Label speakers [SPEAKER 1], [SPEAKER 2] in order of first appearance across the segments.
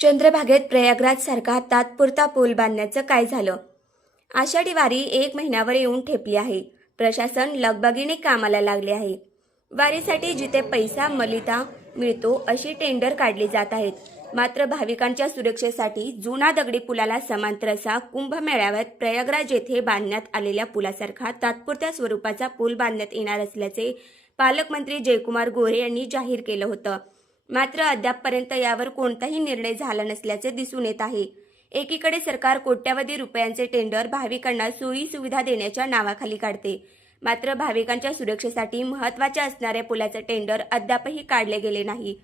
[SPEAKER 1] चंद्रभागेत प्रयागराज सारखा तात्पुरता पूल बांधण्याचं काय झालं? आषाढी वारी एक महिन्यावर येऊन ठेपली आहे. प्रशासन लगबगीने कामाला लागले आहे. वारीसाठी जिथे पैसा मलिता मिळतो अशी टेंडर काढली जात आहेत. मात्र भाविकांच्या सुरक्षेसाठी जुना दगडी पुलाला समांतर असा कुंभमेळ्यात प्रयागराज येथे बांधण्यात आलेल्या पुलासारखा तात्पुरत्या स्वरूपाचा पूल बांधण्यात येणार असल्याचे पालकमंत्री जयकुमार गोरे यांनी जाहीर केलं होतं. मात्र अद्यापपर्यंत यावर कोणताही निर्णय झाला नसल्याचे दिसून येत आहे. एकीकडे सरकार कोट्यावधी रुपयांचे टेंडर भाविकांना सोयी सुविधा देण्याच्या नावाखाली काढते. मात्र भाविकांच्या सुरक्षेसाठी महत्त्वाच्या असणाऱ्या पुलाचे टेंडर अद्यापही काढले गेले नाही.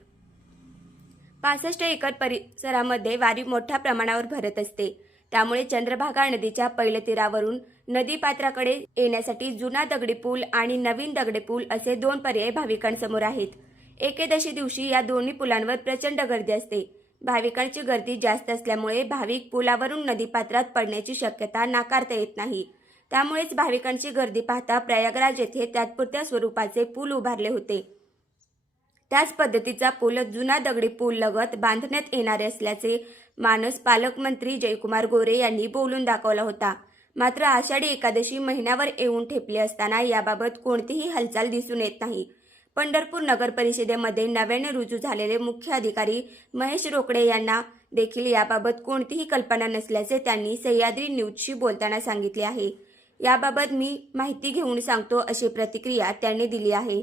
[SPEAKER 1] पासष्ट एकर परिसरामध्ये वारी मोठ्या प्रमाणावर भरत असते. त्यामुळे चंद्रभागा नदीच्या पहिल्या तीरावरून नदीपात्राकडे येण्यासाठी जुना दगडी पूल आणि नवीन दगडी पूल असे दोन पर्याय भाविकांसमोर आहेत. एकेदशी दिवशी या दोन्ही पुलांवर प्रचंड गर्दी असते. भाविकांची गर्दी जास्त असल्यामुळे भाविक पुलावरून नदीपात्रात पडण्याची शक्यता नाकारता येत नाही. त्यामुळेच भाविकांची गर्दी पाहता प्रयागराज येथे तात्पुरत्या स्वरूपाचे पूल उभारले होते. त्याच पद्धतीचा पूल जुना दगडी पूल लगत बांधण्यात येणार असल्याचे मानस पालकमंत्री जयकुमार गोरे यांनी बोलून दाखवला होता. मात्र आषाढी एकादशी महिन्यावर येऊन ठेपली असताना याबाबत कोणतीही हालचाल दिसून येत नाही. पंढरपूर नगर परिषदेमध्ये नव्याने रुजू झालेले मुख्य अधिकारी महेश रोकडे यांना देखील याबाबत कोणतीही कल्पना नसल्याचे त्यांनी सह्याद्री न्यूजशी बोलताना सांगितले आहे. याबाबत मी माहिती घेऊन सांगतो अशी प्रतिक्रिया त्यांनी दिली आहे.